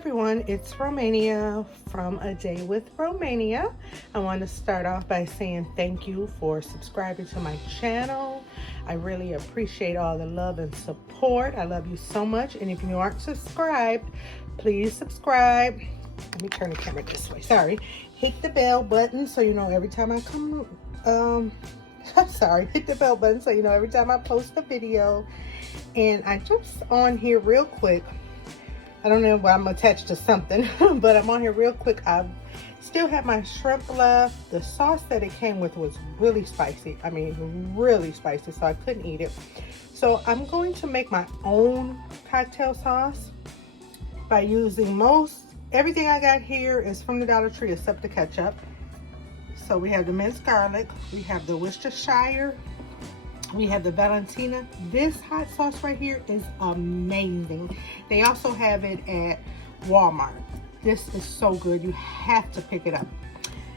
everyone, it's Romania from A Day with Romania. I want to start off by saying thank you for subscribing to my channel. I really appreciate all the love and support. I love you so much, and if you aren't subscribed, please subscribe. Let me turn the camera this way, sorry. Hit the bell button so you know every time I come, hit the bell button so you know every time I post a video. And I just on here real quick, I don't know why I'm attached to something, but I'm on here real quick. I still have my shrimp left. The sauce that it came with was really spicy. I mean, really spicy, so I couldn't eat it. So I'm going to make my own cocktail sauce by using everything I got here is from the Dollar Tree except the ketchup. So we have the minced garlic, we have the Worcestershire, we have the Valentina. This hot sauce right here is amazing. They also have it at Walmart. This is so good. You have to pick it up.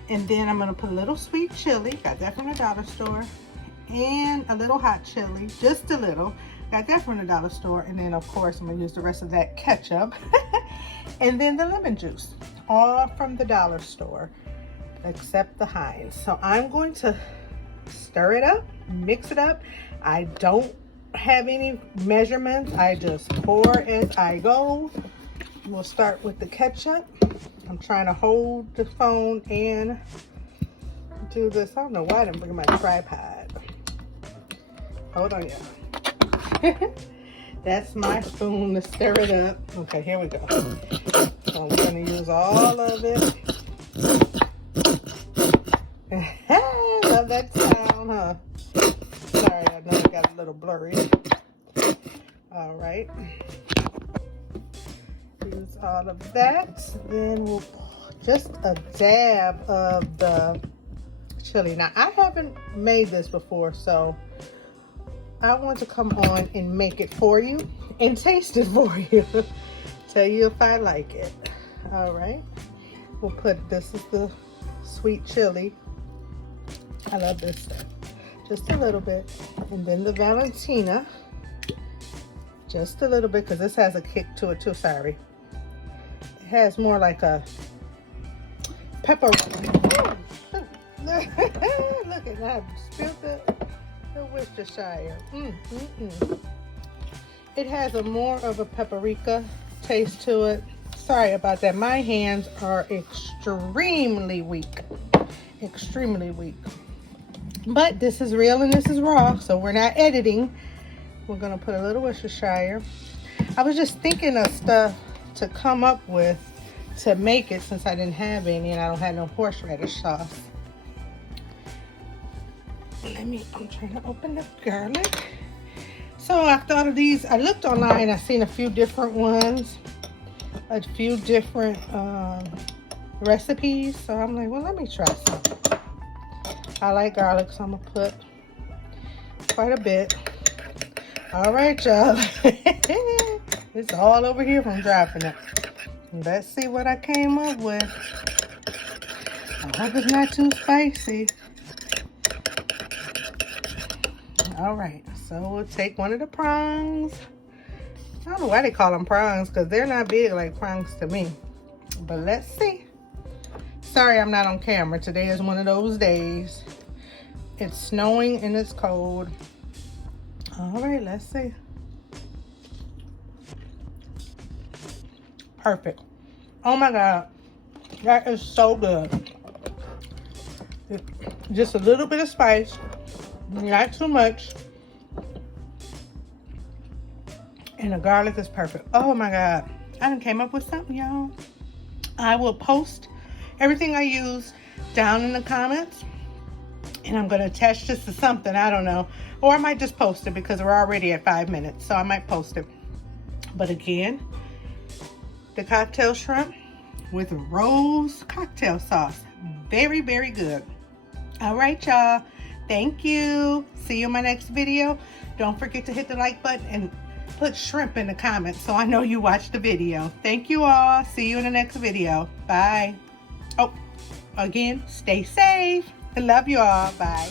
And then I'm gonna put a little sweet chili. Got that from the dollar store. And a little hot chili, just a little. Got that from the dollar store. And then of course I'm gonna use the rest of that ketchup. And then the lemon juice, all from the dollar store, except the Heinz. So I'm going to stir it up, mix it up. I don't have any measurements. I just pour as I go. We'll start with the ketchup. I'm trying to hold the phone and do this. I don't know why I didn't bring my tripod. Hold on, y'all. That's my spoon to stir it up. Okay, here we go. So I'm gonna use all of it. Love that sound, huh? Sorry, I know it got a little blurry. All right. Use all of that. Then we'll just a dab of the chili. Now, I haven't made this before, so I want to come on and make it for you and taste it for you. Tell you if I like it. All right. We'll put, this is the sweet chili. I love this stuff. Just a little bit. And then the Valentina. Just a little bit, because this has a kick to it too, sorry. It has more like a pepper. Oh, look at that. I spilled the Worcestershire. It has a more of a paprika taste to it. Sorry about that. My hands are extremely weak. Extremely weak. But this is real and this is raw, so we're not editing. We're gonna put a little Worcestershire. I was just thinking of stuff to come up with to make it, since I didn't have any and I don't have no horseradish sauce. I'm trying to open the garlic. So I thought of these. I looked online, I seen a few different ones, a few different recipes. So I'm like, well, let me try some. I like garlic, so I'm gonna put quite a bit. All right, y'all. It's all over here from dropping it. Let's see what I came up with. I hope it's not too spicy. All right, so we'll take one of the prongs. I don't know why they call them prongs, because they're not big like prongs to me. But let's see. Sorry I'm not on camera. Today is one of those days. It's snowing and it's cold. All right, let's see. Perfect. Oh my God. That is so good. Just a little bit of spice. Not too much. And the garlic is perfect. Oh my God. I done came up with something, y'all. I will post everything I use down in the comments, and I'm going to attach this to something, I don't know, or I might just post it because we're already at 5 minutes, so I might post it. But again, the cocktail shrimp with rose cocktail sauce, very, very good. All right, y'all, thank you. See you in my next video. Don't forget to hit the like button and put shrimp in the comments so I know you watched the video. Thank you all. See you in the next video. Bye. Oh, again, stay safe. I love you all. Bye.